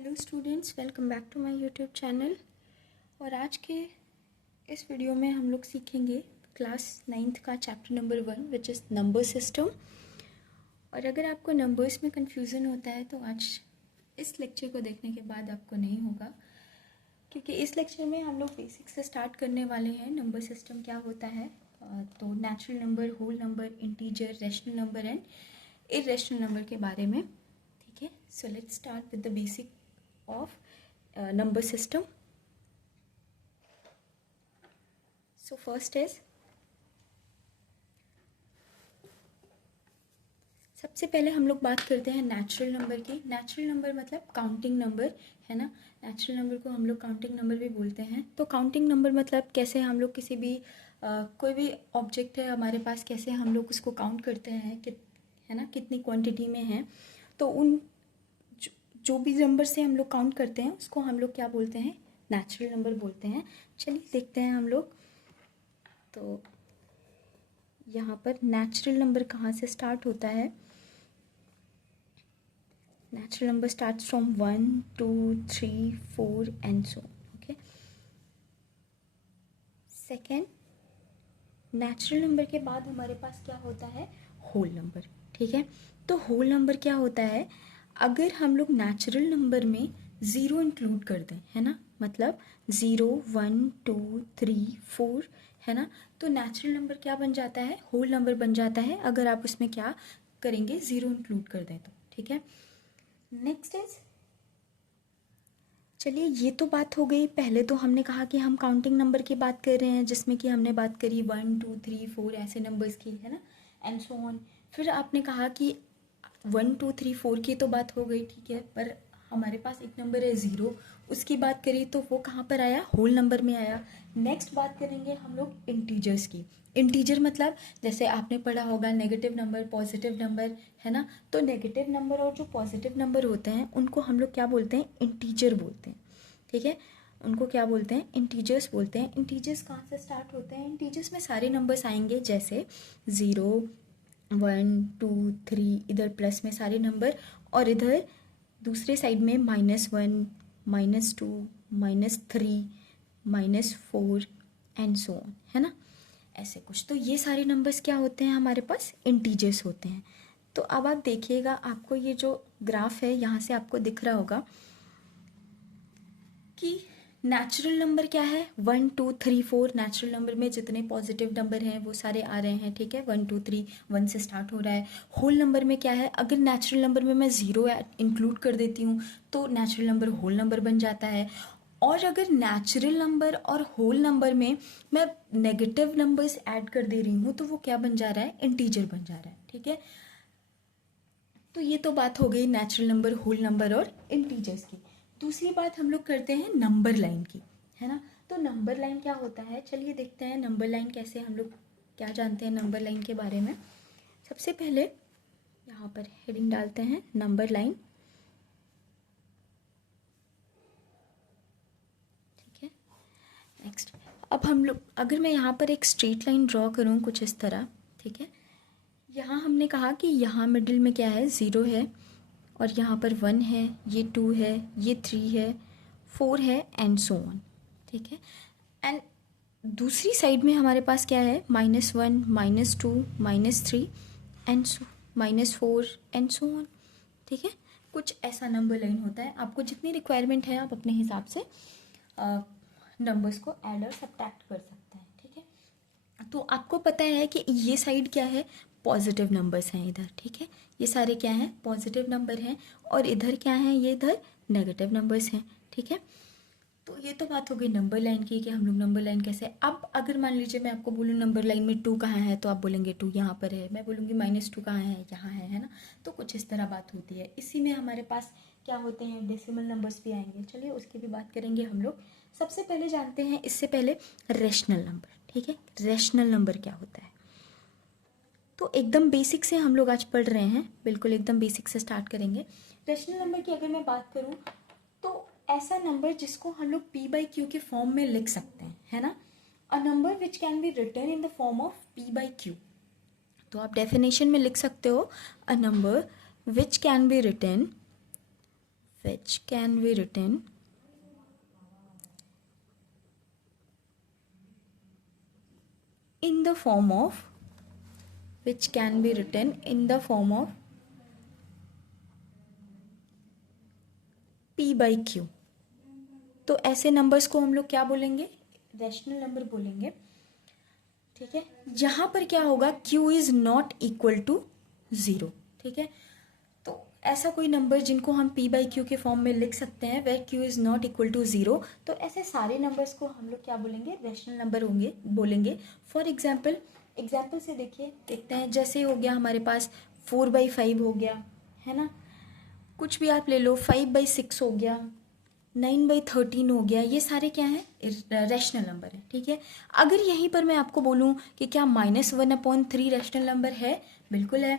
Hello students, welcome back to my YouTube channel. और आज के इस वीडियो में हम लोग सीखेंगे क्लास 9th का chapter number 1 which is number system. और अगर आपको नंबर्स में कंफ्यूजन होता है तो आज इस लेक्चर को देखने के बाद आपको नहीं होगा, क्योंकि इस लेक्चर में हम लोग बेसिक से स्टार्ट करने वाले हैं। नंबर सिस्टम क्या होता है, तो natural number, whole number, integer, rational number and irrational number के बारे में। ठीक है, so let's start with the basic of number system. So first is, सबसे पहले हम लोग बात करते हैं नेचुरल नंबर की। नेचुरल नंबर मतलब काउंटिंग नंबर, है ना। नेचुरल नंबर को हम लोग काउंटिंग नंबर भी बोलते हैं। तो काउंटिंग नंबर मतलब कैसे हम लोग किसी भी कोई भी ऑब्जेक्ट है हमारे पास, कैसे हम लोग उसको काउंट करते हैं कि, है ना, कितनी क्वांटिटी में है। तो उन जो भी नंबर से हम लोग काउंट करते हैं उसको हम लोग क्या बोलते हैं, नेचुरल नंबर बोलते हैं। चलिए देखते हैं हम लोग। तो यहाँ पर नेचुरल नंबर कहाँ से स्टार्ट होता है। Natural number starts from 1, 2, 3, 4 and so. Okay, second, natural number के बाद हमारे पास क्या होता है, होल नंबर। ठीक है, तो होल नंबर क्या होता है, अगर हम लोग नेचुरल नंबर में ज़ीरो इंक्लूड कर दें, है ना, मतलब 0, 1, 2, 3, 4, है ना, तो नेचुरल नंबर क्या बन जाता है, होल नंबर बन जाता है, अगर आप उसमें क्या करेंगे, ज़ीरो इंक्लूड कर दें तो। ठीक है, नेक्स्ट इज, चलिए ये तो बात हो गई। पहले तो हमने कहा कि हम काउंटिंग नंबर की बात कर रहे हैं, जिसमें कि हमने बात करी 1, 2, 3, 4 ऐसे नंबर्स की, है ना, एंड सो ऑन। फिर आपने कहा कि 1, 2, 3, 4 की तो बात हो गई, ठीक है, पर हमारे पास एक नंबर है 0, उसकी बात करी तो वो कहाँ पर आया, होल नंबर में आया। नेक्स्ट बात करेंगे हम लोग इंटीजर्स की। इंटीजर मतलब जैसे आपने पढ़ा होगा नेगेटिव नंबर, पॉजिटिव नंबर, है ना। तो नेगेटिव नंबर और जो पॉजिटिव नंबर होते हैं उनको हम लोग क्या बोलते हैं, इंटीजर बोलते हैं। ठीक है, उनको क्या बोलते हैं, इंटीजर्स बोलते हैं। इंटीजर्स कहाँ से स्टार्ट होते हैं, इंटीजर्स में सारे नंबर्स आएंगे, जैसे 0, 1, 2, 3, इधर प्लस में सारे नंबर, और इधर दूसरे साइड में -1, -2, -3, -4 एंड सो ऑन, है ना, ऐसे कुछ। तो ये सारे नंबर्स क्या होते हैं, हमारे पास इंटीजर्स होते हैं। तो अब आप देखिएगा, आपको ये जो ग्राफ है यहाँ से आपको दिख रहा होगा कि नेचुरल नंबर क्या है, 1, 2, 3, 4। नेचुरल नंबर में जितने पॉजिटिव नंबर हैं वो सारे आ रहे हैं। ठीक है, 1, 2, 3, 1 से स्टार्ट हो रहा है। होल नंबर में क्या है, अगर नेचुरल नंबर में मैं ज़ीरो इंक्लूड कर देती हूँ तो नेचुरल नंबर होल नंबर बन जाता है। और अगर नेचुरल नंबर और होल नंबर में मैं नेगेटिव नंबर्स ऐड कर दे रही हूँ तो वो क्या बन जा रहा है, इंटीजर बन जा रहा है। ठीक है, तो ये तो बात हो गई नेचुरल नंबर, होल नंबर और इंटीजर्स की। दूसरी बात हम लोग करते हैं नंबर लाइन की, है ना। तो नंबर लाइन क्या होता है, चलिए देखते हैं नंबर लाइन कैसे, हम लोग क्या जानते हैं नंबर लाइन के बारे में। सबसे पहले यहाँ पर हेडिंग डालते हैं नंबर लाइन। ठीक है, नेक्स्ट, अब हम लोग, अगर मैं यहाँ पर एक स्ट्रेट लाइन ड्रॉ करूँ कुछ इस तरह, ठीक है, यहाँ हमने कहा कि यहाँ मिडिल में क्या है, 0 है, और यहाँ पर 1 है, ये 2 है, ये 3 है, 4 है एंड सो ऑन। ठीक है, एंड दूसरी साइड में हमारे पास क्या है, -1, -2, -3 एंड -4 एंड सो ऑन। ठीक है, कुछ ऐसा नंबर लाइन होता है। आपको जितनी रिक्वायरमेंट है आप अपने हिसाब से नंबर्स को ऐड और सब्ट्रैक्ट कर सकते हैं। ठीक है, तो आपको पता है कि ये साइड क्या है, पॉजिटिव नंबर्स हैं इधर। ठीक है, ये सारे क्या हैं, पॉजिटिव नंबर हैं, और इधर क्या हैं, ये इधर नेगेटिव नंबर्स हैं। ठीक है, तो ये तो बात हो गई नंबर लाइन की कि हम लोग नंबर लाइन कैसे। अब अगर मान लीजिए मैं आपको बोलूँ नंबर लाइन में 2 कहाँ है, तो आप बोलेंगे 2 यहाँ पर है। मैं बोलूँगी -2 कहाँ है, यहाँ है ना। तो कुछ इस तरह बात होती है। इसी में हमारे पास क्या होते हैं, डेसिमल नंबर्स भी आएंगे। चलिए उसकी भी बात करेंगे हम लोग। सबसे पहले जानते हैं, इससे पहले, रेशनल नंबर। ठीक है, रेशनल नंबर क्या होता है, तो एकदम बेसिक से हम लोग आज पढ़ रहे हैं, बिल्कुल एकदम बेसिक से स्टार्ट करेंगे। रेशनल नंबर की अगर मैं बात करूं तो ऐसा नंबर जिसको हम लोग p/q के फॉर्म में लिख सकते हैं, है ना। A number which can be written in the form of p/q। तो आप डेफिनेशन में लिख सकते हो, a number which can be written which can be written in the form of p by q। तो ऐसे नंबर्स को हम लोग क्या बोलेंगे, रैशनल नंबर बोलेंगे। ठीक है, जहां पर क्या होगा, q is not equal to 0। ठीक है, तो ऐसा कोई नंबर जिनको हम p बाई क्यू के फॉर्म में लिख सकते हैं वह q is not equal to 0, तो ऐसे सारे नंबर्स को हम लोग क्या बोलेंगे, रैशनल नंबर होंगे बोलेंगे। फॉर एग्जाम्पल से देखते हैं, जैसे हो गया हमारे पास 4/5 हो गया, है ना, कुछ भी आप ले लो, 5/6 हो गया, 9/13 हो गया, ये सारे क्या है, रैशनल नंबर है। ठीक है, अगर यहीं पर मैं आपको बोलूं कि क्या -1/3 रैशनल नंबर है, बिल्कुल है।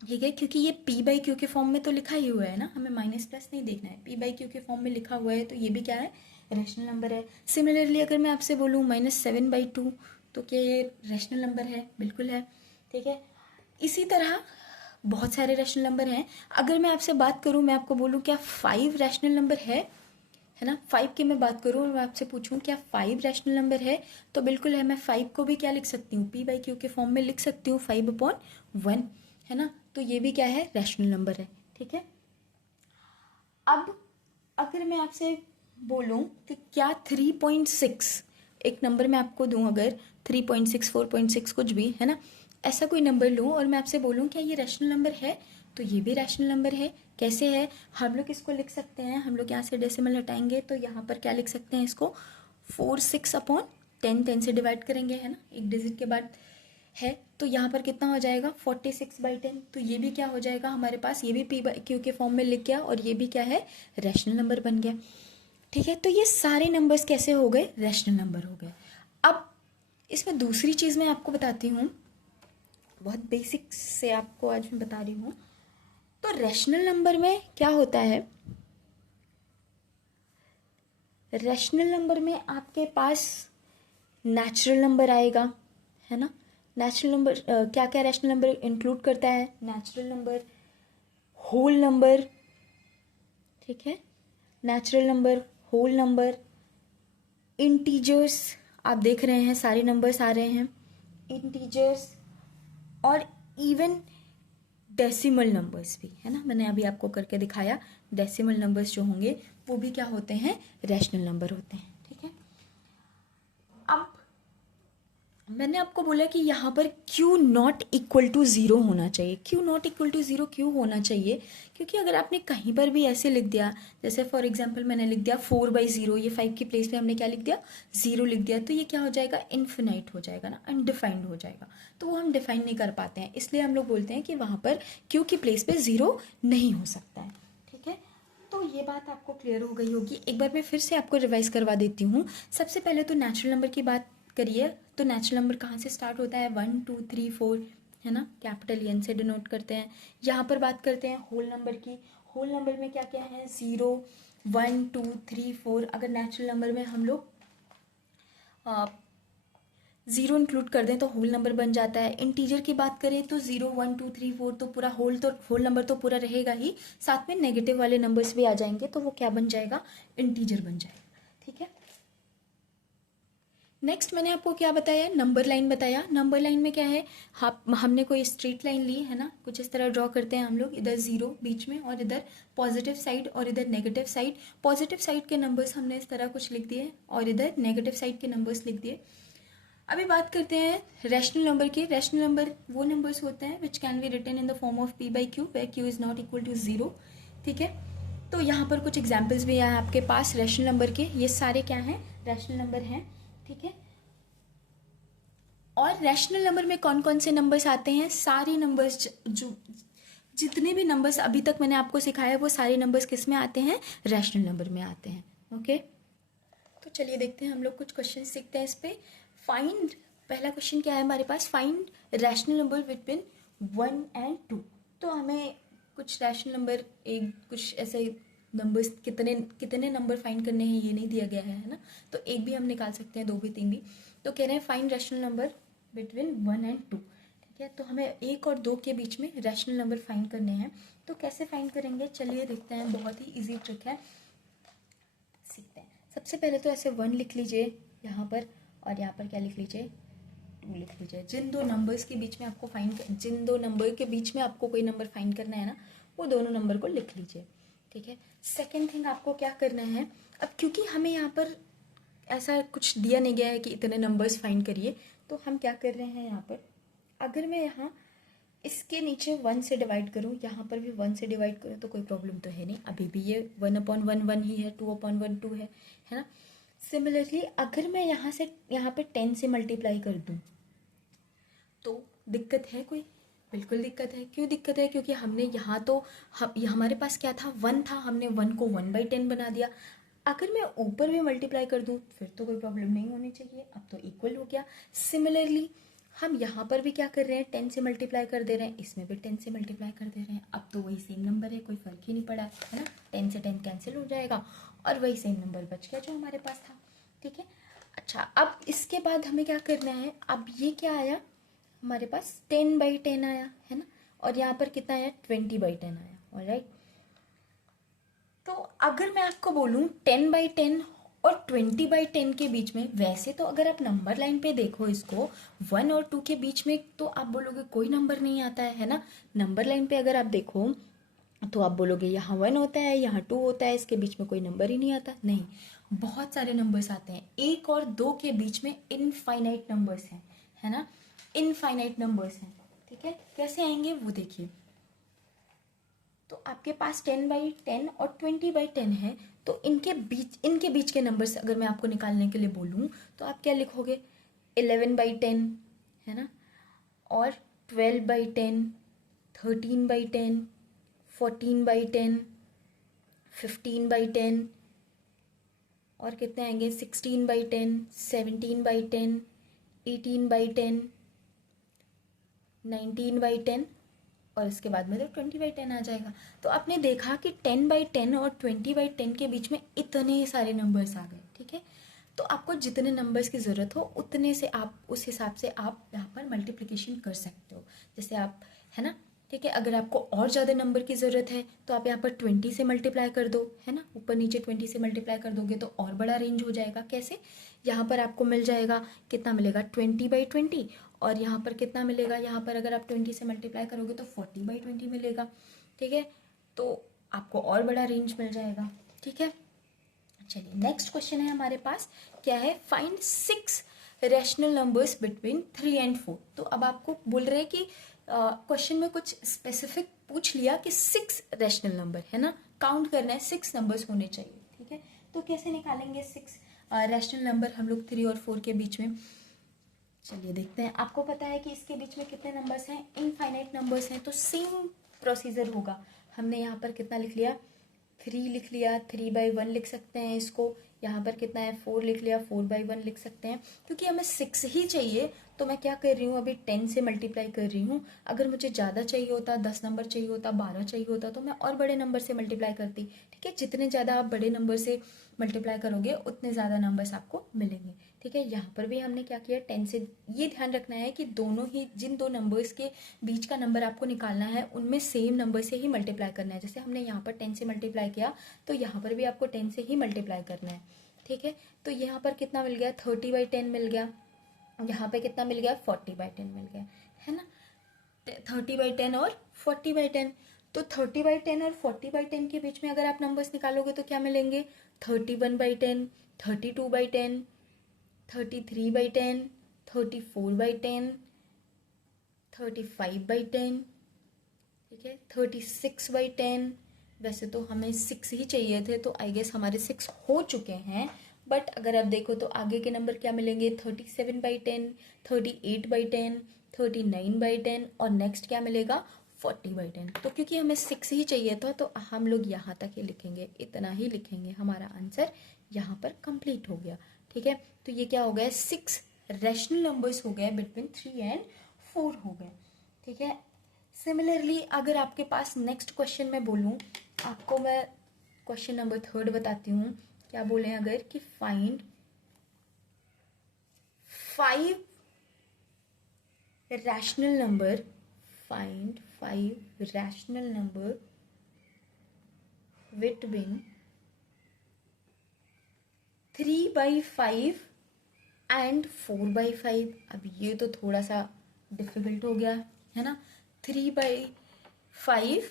ठीक है, क्योंकि ये p बाई क्यू के फॉर्म में तो लिखा ही हुआ है ना, हमें माइनस प्लस नहीं देखना है, p बाई क्यू के फॉर्म में लिखा हुआ है, तो ये भी क्या है, रैशनल नंबर है। सिमिलरली अगर मैं आपसे बोलूँ -7/2, तो क्या ये रैशनल नंबर है, बिल्कुल है। ठीक है, इसी तरह बहुत सारे रैशनल नंबर हैं। अगर मैं आपसे बात करूँ, मैं आपको बोलूँ क्या 5 रैशनल नंबर है ना, 5 की मैं बात करूँ और मैं आपसे पूछूं क्या 5 रैशनल नंबर है, तो बिल्कुल है। मैं 5 को भी क्या लिख सकती हूँ, p बाई क्यू के फॉर्म में लिख सकती हूँ, 5/1, है ना, तो ये भी क्या है, रैशनल नंबर है। ठीक है, अब अगर मैं आपसे बोलूं कि क्या 3.6 एक नंबर मैं आपको दूं, अगर 3.6 4.6 कुछ भी, है ना, ऐसा कोई नंबर लूं और मैं आपसे बोलूं क्या ये रैशनल नंबर है, तो ये भी रैशनल नंबर है। कैसे है, हम लोग इसको लिख सकते हैं, हम लोग यहाँ से डेसिमल हटाएंगे तो यहाँ पर क्या लिख सकते हैं इसको, 4/6/10, 10 से डिवाइड करेंगे, है ना, एक डिजिट के बाद है, तो यहाँ पर कितना हो जाएगा, 46/10। तो ये भी क्या हो जाएगा हमारे पास, ये भी p बाई क्यू के फॉर्म में लिख गया और ये भी क्या है, रैशनल नंबर बन गया। ठीक है, तो ये सारे नंबर्स कैसे हो गए, रैशनल नंबर हो गए। अब इसमें दूसरी चीज़ मैं आपको बताती हूँ, बहुत बेसिक से आपको आज मैं बता रही हूँ। तो रैशनल नंबर में क्या होता है, रैशनल नंबर में आपके पास नेचुरल नंबर आएगा, है ना। नेचुरल नंबर क्या क्या रैशनल नंबर इंक्लूड करता है, नेचुरल नंबर, होल नंबर, ठीक है, natural number, whole number, integers, आप देख रहे हैं सारे नंबर्स आ रहे हैं, इंटीजर्स, और इवन डेसिमल नंबर्स भी, है ना, मैंने अभी आपको करके दिखाया, डेसिमल नंबर्स जो होंगे वो भी क्या होते हैं, रैशनल नंबर होते हैं। ठीक है, अब मैंने आपको बोला कि यहाँ पर Q नॉट इक्वल टू 0 होना चाहिए। Q नॉट इक्वल टू 0 क्यों होना चाहिए, क्योंकि अगर आपने कहीं पर भी ऐसे लिख दिया, जैसे फॉर एग्जांपल मैंने लिख दिया 4/0, ये 5 की प्लेस पे हमने क्या लिख दिया, 0 लिख दिया, तो ये क्या हो जाएगा, इन्फिनाइट हो जाएगा ना, अनडिफाइंड हो जाएगा, तो वो हम डिफाइन नहीं कर पाते हैं, इसलिए हम लोग बोलते हैं कि वहाँ पर Q की प्लेस पे 0 नहीं हो सकता है। ठीक है, तो ये बात आपको क्लियर हो गई होगी। एक बार मैं फिर से आपको रिवाइज करवा देती हूँ। सबसे पहले तो नेचुरल नंबर की बात करिए, तो नेचुरल नंबर कहाँ से स्टार्ट होता है, 1 2 3 4, है ना, कैपिटल एन से डिनोट करते हैं। यहाँ पर बात करते हैं होल नंबर की, होल नंबर में क्या क्या है, 0 1 2 3 4। अगर नेचुरल नंबर में हम लोग 0 इंक्लूड कर दें तो होल नंबर बन जाता है। इंटीजर की बात करें तो 0 1 2 3 4, तो पूरा होल नंबर तो पूरा रहेगा ही, साथ में नेगेटिव वाले नंबर्स भी आ जाएंगे, तो वो क्या बन जाएगा, इंटीजर बन जाएगा। ठीक है, नेक्स्ट मैंने आपको क्या बताया, नंबर लाइन बताया। नंबर लाइन में क्या है, हमने कोई स्ट्रेट लाइन ली है ना, कुछ इस तरह ड्रॉ करते हैं हम लोग, इधर 0 बीच में और इधर पॉजिटिव साइड और इधर नेगेटिव साइड। पॉजिटिव साइड के नंबर्स हमने इस तरह कुछ लिख दिए और इधर नेगेटिव साइड के नंबर्स लिख दिए। अभी बात करते हैं रैशनल नंबर की। रैशनल नंबर वो नंबर्स होते हैं which can be written in the form of p by Q, where q is not equal to 0। ठीक है, तो यहाँ पर कुछ एग्जाम्पल्स भी हैं आपके पास रैशनल नंबर के, ये सारे क्या हैं, रैशनल नंबर हैं। ठीक है, और रैशनल नंबर में कौन कौन से नंबर्स आते हैं, सारे नंबर्स, जो जितने भी नंबर्स अभी तक मैंने आपको सिखाया वो सारे नंबर्स किस में आते हैं, रैशनल नंबर में आते हैं। ओके, तो चलिए देखते हैं, हम लोग कुछ क्वेश्चन सीखते हैं इस पे। फाइंड, पहला क्वेश्चन क्या है हमारे पास, find rational number between 1 and 2। तो हमें कुछ रैशनल नंबर, एक कुछ ऐसे नंबर्स, कितने कितने नंबर फाइंड करने हैं ये नहीं दिया गया है ना, तो एक भी हम निकाल सकते हैं, दो भी, तीन भी। तो कह रहे हैं find rational number between 1 and 2। ठीक है। तो हमें 1 और 2 के बीच में रैशनल नंबर फाइंड करने हैं। तो कैसे फाइंड करेंगे, चलिए देखते हैं। बहुत ही इजी ट्रिक है, सीखते हैं। सबसे पहले तो ऐसे 1 लिख लीजिए यहाँ पर, और यहाँ पर क्या लिख लीजिए, 2 लिख लीजिए। जिन दो नंबर के बीच में आपको कोई नंबर फाइंड करना है ना, वो दोनों नंबर को लिख लीजिए। ठीक है। सेकेंड थिंग आपको क्या करना है, अब क्योंकि हमें यहाँ पर ऐसा कुछ दिया नहीं गया है कि इतने नंबर्स फाइंड करिए, तो हम क्या कर रहे हैं यहाँ पर, अगर मैं यहाँ इसके नीचे 1 से डिवाइड करूँ, यहाँ पर भी 1 से डिवाइड करूँ, तो कोई प्रॉब्लम तो है नहीं, अभी भी ये 1/1 1 ही है, 2/1 2 है ना। सिमिलरली अगर मैं यहाँ पे 10 से मल्टीप्लाई कर दूँ तो दिक्कत है कोई, बिल्कुल दिक्कत है। क्यों दिक्कत है, क्योंकि हमने यहाँ तो हमारे पास क्या था, 1 था, हमने 1 को 1/10 बना दिया। अगर मैं ऊपर भी मल्टीप्लाई कर दूँ फिर तो कोई प्रॉब्लम नहीं होनी चाहिए, अब तो इक्वल हो गया। सिमिलरली हम यहाँ पर भी क्या कर रहे हैं, 10 से मल्टीप्लाई कर दे रहे हैं, इसमें भी 10 से मल्टीप्लाई कर दे रहे हैं, अब तो वही सेम नंबर है, कोई फ़र्क ही नहीं पड़ा है ना। 10 से 10 कैंसिल हो जाएगा और वही सेम नंबर बच गया जो हमारे पास था। ठीक है। अच्छा, अब इसके बाद हमें क्या करना है, अब ये क्या आया हमारे पास, 10/10 आया है ना, और यहाँ पर कितना आया, 20/10 आया। ऑलराइट। तो अगर मैं आपको बोलूँ 10/10 और 20/10 के बीच में, वैसे तो अगर आप नंबर लाइन पे देखो इसको, 1 और 2 के बीच में, तो आप बोलोगे कोई नंबर नहीं आता है ना। नंबर लाइन पे अगर आप देखो तो आप बोलोगे यहाँ 1 होता है, यहाँ 2 होता है, इसके बीच में कोई नंबर ही नहीं आता। नहीं, बहुत सारे नंबर्स आते हैं। 1 और 2 के बीच में इनफाइनाइट नंबर्स हैं, है ना, इनफाइनाइट नंबर्स हैं। ठीक है, कैसे आएंगे वो देखिए। तो आपके पास 10/10 और 20/10 है, तो इनके बीच के नंबर्स अगर मैं आपको निकालने के लिए बोलूँ तो आप क्या लिखोगे, 11/10 है ना, और 12/10, 13/10, 14/10, 15/10, और कितने आएंगे, 16/10, 17/10, 18/10, 19/10, और इसके बाद में तो 20/10 आ जाएगा। तो आपने देखा कि 10/10 और 20/10 के बीच में इतने सारे नंबर्स आ गए। ठीक है। तो आपको जितने नंबर्स की ज़रूरत हो उतने से आप, उस हिसाब से आप यहाँ पर मल्टीप्लिकेशन कर सकते हो, जैसे आप, है ना। ठीक है। अगर आपको और ज़्यादा नंबर की ज़रूरत है तो आप यहाँ पर 20 से मल्टीप्लाई कर दो, है ना, ऊपर नीचे 20 से मल्टीप्लाई कर दोगे तो और बड़ा रेंज हो जाएगा। कैसे, यहाँ पर आपको मिल जाएगा, कितना मिलेगा, 20/20, और यहाँ पर कितना मिलेगा, यहाँ पर अगर आप 20 से मल्टीप्लाई करोगे तो 40/20 मिलेगा। ठीक है। तो आपको और बड़ा रेंज मिल जाएगा। ठीक है। चलिए, नेक्स्ट क्वेश्चन है हमारे पास, क्या है, find 6 rational numbers between 3 and 4। तो अब आपको बोल रहे हैं कि क्वेश्चन में कुछ स्पेसिफिक पूछ लिया कि 6 रैशनल नंबर, है ना, काउंट करना है, 6 नंबर्स होने चाहिए। ठीक है। तो कैसे निकालेंगे 6 रैशनल नंबर हम लोग 3 और 4 के बीच में, चलिए देखते हैं। आपको पता है कि इसके बीच में कितने नंबर्स हैं, इनफाइनाइट नंबर्स हैं, तो सेम प्रोसीजर होगा। हमने यहाँ पर कितना लिख लिया, 3 लिख लिया, 3/1 लिख सकते हैं इसको। यहाँ पर कितना है, 4 लिख लिया, 4/1 लिख सकते हैं। क्योंकि हमें 6 ही चाहिए तो मैं क्या कर रही हूँ, अभी 10 से मल्टीप्लाई कर रही हूँ। अगर मुझे ज़्यादा चाहिए होता, 10 नंबर चाहिए होता, 12 चाहिए होता, तो मैं और बड़े नंबर से मल्टीप्लाई करती। ठीक है। जितने ज़्यादा आप बड़े नंबर से मल्टीप्लाई करोगे उतने ज़्यादा नंबर्स आपको मिलेंगे। ठीक है। यहाँ पर भी हमने क्या किया, 10 से, ये ध्यान रखना है कि दोनों ही, जिन दो नंबर्स के बीच का नंबर आपको निकालना है उनमें सेम नंबर से ही मल्टीप्लाई करना है। जैसे हमने यहाँ पर 10 से मल्टीप्लाई किया तो यहाँ पर भी आपको 10 से ही मल्टीप्लाई करना है। ठीक है। तो यहाँ पर कितना मिल गया, 30/10 मिल गया, यहाँ पे कितना मिल गया, 40/10 मिल गया, है ना, 30/10 और 40/10। तो 30/10 और 40/10 के बीच में अगर आप नंबर्स निकालोगे तो क्या मिलेंगे, 31/10, 32/10, 33/10, 34/10, 35/10, ठीक है, 36/10। वैसे तो हमें 6 ही चाहिए थे, तो आई गेस हमारे 6 हो चुके हैं। बट अगर आप देखो तो आगे के नंबर क्या मिलेंगे, 37/10, 38/10, 39/10, और नेक्स्ट क्या मिलेगा, 40/10। तो क्योंकि हमें 6 ही चाहिए था तो हम लोग यहाँ तक ही लिखेंगे, इतना ही लिखेंगे, हमारा आंसर यहाँ पर कंप्लीट हो गया। ठीक है। तो ये क्या हो गया, 6 रैशनल नंबर्स हो गए बिटवीन 3 and 4 हो गए। ठीक है। सिमिलरली अगर आपके पास नेक्स्ट क्वेश्चन में बोलूँ, आपको मैं क्वेश्चन नंबर 3 बताती हूँ। क्या बोले अगर कि find 5 rational number, find 5 rational number between 3/5 and 4/5। अब ये तो थोड़ा सा डिफिकल्ट हो गया है ना। 3/5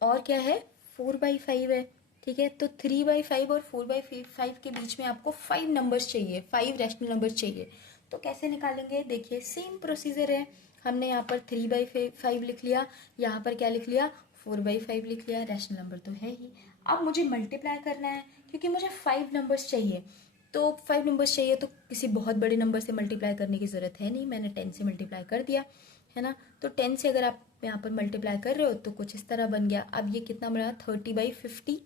और क्या है 4/5 है, ठीक है। तो 3/5 और 4/5 के बीच में आपको 5 नंबर्स चाहिए, 5 रैशनल नंबर्स चाहिए। तो कैसे निकालेंगे, देखिए सेम प्रोसीजर है। हमने यहाँ पर 3/5 लिख लिया, यहाँ पर क्या लिख लिया 4/5 लिख लिया, रैशनल नंबर तो है ही। अब मुझे मल्टीप्लाई करना है क्योंकि मुझे 5 नंबर्स चाहिए। तो 5 नंबर्स चाहिए तो किसी बहुत बड़े नंबर से मल्टीप्लाई करने की ज़रूरत है नहीं, मैंने 10 से मल्टीप्लाई कर दिया है ना। तो 10 से अगर आप यहाँ पर मल्टीप्लाई कर रहे हो तो कुछ इस तरह बन गया। अब ये कितना बना 30/50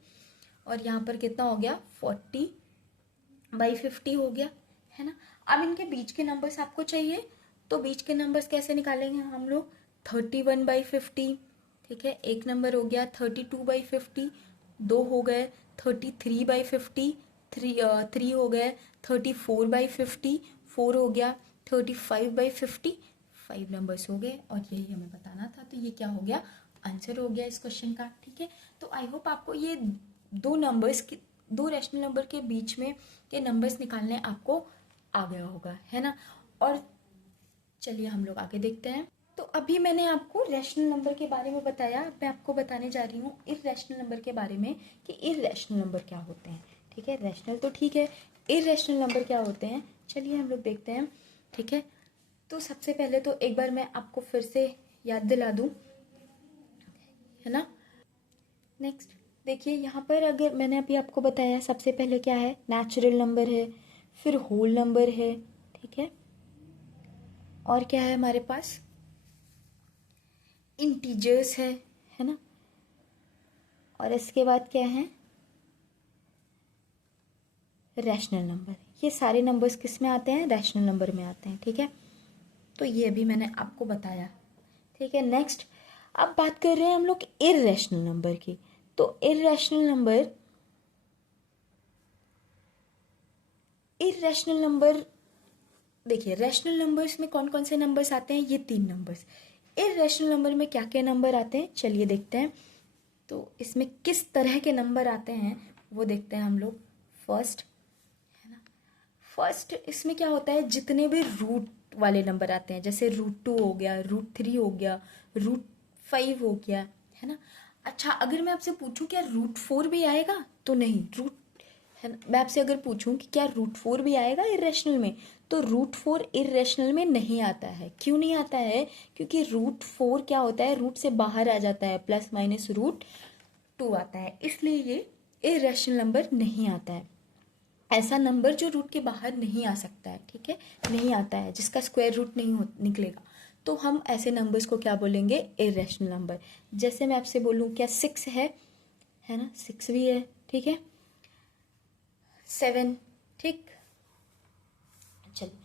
और यहाँ पर कितना हो गया 40/50 हो गया है ना। अब इनके बीच के नंबर्स आपको चाहिए, तो बीच के नंबर्स कैसे निकालेंगे हम लोग 31/50, ठीक है। एक नंबर हो गया 32/50, 2 हो गए 33/50, 3 हो गए 34/50, 4 हो गया 35/50, 5 नंबर्स हो गए और यही हमें बताना था। तो ये क्या हो गया आंसर हो गया इस क्वेश्चन का, ठीक है। तो आई होप आपको ये दो रैशनल नंबर के बीच में के नंबर्स निकालने आपको आ गया होगा, है ना। और चलिए हम लोग आगे देखते हैं। तो अभी मैंने आपको रैशनल नंबर के बारे में बताया, मैं आपको बताने जा रही हूँ इर्रेशनल नंबर के बारे में कि इर्रेशनल नंबर क्या होते हैं, ठीक है। रैशनल तो ठीक है, इर्रेशनल नंबर क्या होते हैं चलिए हम लोग देखते हैं, ठीक है। तो सबसे पहले तो एक बार मैं आपको फिर से याद दिला दूँ, है ना। नेक्स्ट देखिए यहाँ पर अगर मैंने अभी आपको बताया सबसे पहले क्या है नेचुरल नंबर है, फिर होल नंबर है, ठीक है। और क्या है हमारे पास इंटीजर्स है ना। और इसके बाद क्या है रैशनल नंबर। ये सारे नंबर्स किस में आते हैं रैशनल नंबर में आते हैं, ठीक है। तो ये अभी मैंने आपको बताया, ठीक है। नेक्स्ट अब बात कर रहे हैं हम लोग इर्रेशनल नंबर की। तो इर्रेशनल नंबर देखिए रैशनल नंबर्स में कौन कौन से नंबर्स आते हैं, ये 3 नंबर्स। इर्रेशनल नंबर में क्या क्या नंबर आते हैं चलिए देखते हैं। तो इसमें किस तरह के नंबर आते हैं वो देखते हैं हम लोग। फर्स्ट है ना, फर्स्ट इसमें क्या होता है जितने भी रूट वाले नंबर आते हैं, जैसे √2 हो गया, √3 हो गया, √5 हो गया, है ना। अच्छा अगर मैं आपसे पूछूं क्या √4 भी आएगा, तो नहीं। रूट है ना, मैं आपसे अगर पूछूं कि क्या √4 भी आएगा इर्रेशनल में, तो √4 इर्रेशनल में नहीं आता है। क्यों नहीं आता है, क्योंकि √4 क्या होता है रूट से बाहर आ जाता है, +-√2 आता है, इसलिए ये इर्रेशनल नंबर नहीं आता है। ऐसा नंबर जो रूट के बाहर नहीं आ सकता है, ठीक है, नहीं आता है, जिसका स्क्वायर रूट नहीं निकलेगा, तो हम ऐसे नंबर्स को क्या बोलेंगे इर्रेशनल नंबर। जैसे मैं आपसे बोलूँ क्या 6 है ना, 6 भी है, ठीक है, 7, ठीक। चलिए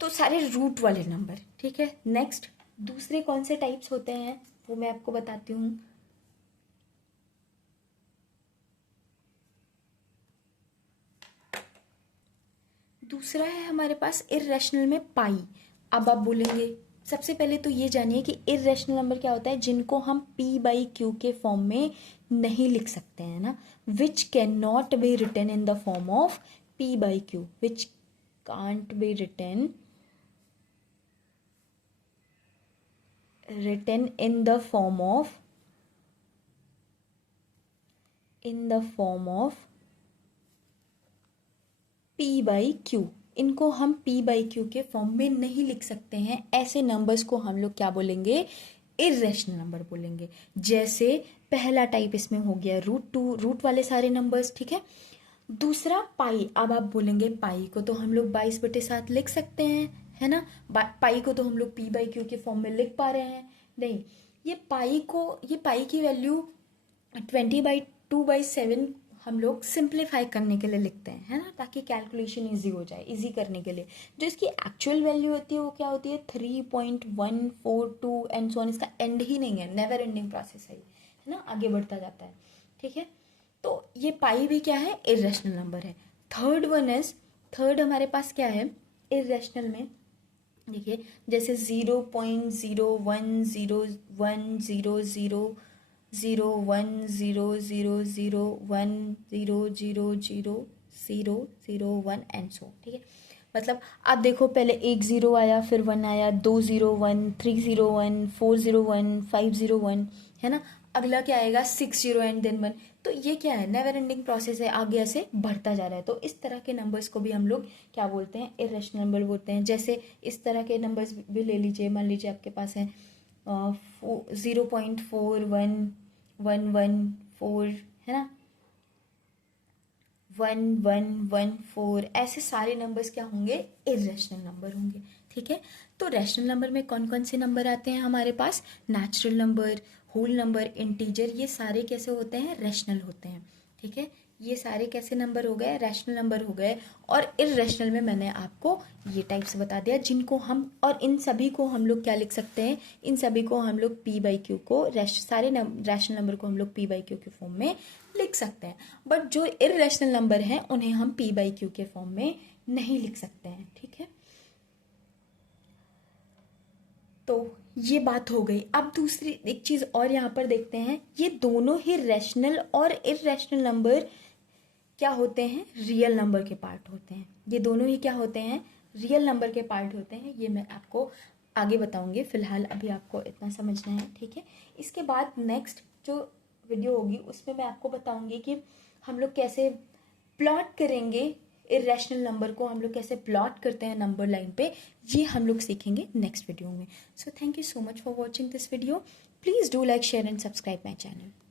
तो सारे रूट वाले नंबर, ठीक है। नेक्स्ट दूसरे कौन से टाइप्स होते हैं वो मैं आपको बताती हूँ। दूसरा है हमारे पास इर्रेशनल में पाई। अब आप बोलेंगे सबसे पहले तो ये जानिए कि इर्रेशनल नंबर क्या होता है जिनको हम p/q के फॉर्म में नहीं लिख सकते हैं ना, which can not be written in the form of p/q, which can't be written in the form of p/q। इनको हम p/q के फॉर्म में नहीं लिख सकते हैं। ऐसे नंबर्स को हम लोग क्या बोलेंगे इर्रेशनल नंबर बोलेंगे। जैसे पहला टाइप इसमें हो गया √2, रूट वाले सारे नंबर्स, ठीक है। दूसरा पाई। अब आप बोलेंगे पाई को तो हम लोग 22/7 लिख सकते हैं, है ना। पाई को तो हम लोग p/q के फॉर्म में लिख पा रहे हैं, नहीं। ये पाई की वैल्यू 20/2/7 हम लोग सिंप्लीफाई करने के लिए लिखते हैं, है ना, ताकि कैलकुलेशन इजी हो जाए, इजी करने के लिए। जो इसकी एक्चुअल वैल्यू होती है वो क्या होती है 3.142 एंड सो ऑन। इसका एंड ही नहीं है, नेवर एंडिंग प्रोसेस है ना, आगे बढ़ता जाता है, ठीक है। तो ये पाई भी क्या है इर्रेशनल नंबर है। थर्ड हमारे पास क्या है इर्रेशनल में देखिए जैसे 0.01010001000001 एंड सो, ठीक है। मतलब आप देखो पहले एक ज़ीरो आया, फिर वन आया, 201, 301, 401, 501, है ना। अगला क्या आएगा 60 एंड देन वन। तो ये क्या है, नेवर एंडिंग प्रोसेस है, आगे ऐसे बढ़ता जा रहा है। तो इस तरह के नंबर्स को भी हम लोग क्या बोलते हैं, इर्रेशनल नंबर बोलते हैं। जैसे इस तरह के नंबर्स भी ले लीजिए, मान लीजिए आपके पास है 0.41114, है ना, 1114, ऐसे सारे नंबर्स क्या होंगे, इर्रेशनल नंबर होंगे, ठीक है। तो रैशनल नंबर में कौन कौन से नंबर आते हैं हमारे पास, natural number, whole number, integer, ये सारे कैसे होते हैं, रैशनल होते हैं, ठीक है। ये सारे कैसे नंबर हो गए, रैशनल नंबर हो गए। और इर्रेशनल में मैंने आपको ये टाइप्स बता दिया, जिनको हम, और इन सभी को हम लोग क्या लिख सकते हैं, इन सभी को हम लोग पी बाई क्यू को, सारे रैशनल नंबर को हम लोग पी बाई क्यू के फॉर्म में लिख सकते हैं। बट जो इर्रेशनल नंबर हैं उन्हें हम पी बाई क्यू के फॉर्म में नहीं लिख सकते हैं, ठीक है। तो ये बात हो गई। अब दूसरी एक चीज़ और यहाँ पर देखते हैं, ये दोनों ही रैशनल और इर्रेशनल नंबर क्या होते हैं, रियल नंबर के पार्ट होते हैं। ये दोनों ही क्या होते हैं, रियल नंबर के पार्ट होते हैं। ये मैं आपको आगे बताऊंगी, फिलहाल अभी आपको इतना समझना है, ठीक है। इसके बाद नेक्स्ट जो वीडियो होगी उसमें मैं आपको बताऊंगी कि हम लोग कैसे प्लॉट करेंगे, इरेशनल नंबर को हम लोग कैसे प्लॉट करते हैं नंबर लाइन पे, ये हम लोग सीखेंगे नेक्स्ट वीडियो में। So thank you so much for watching this video. Please do like, share and subscribe my channel.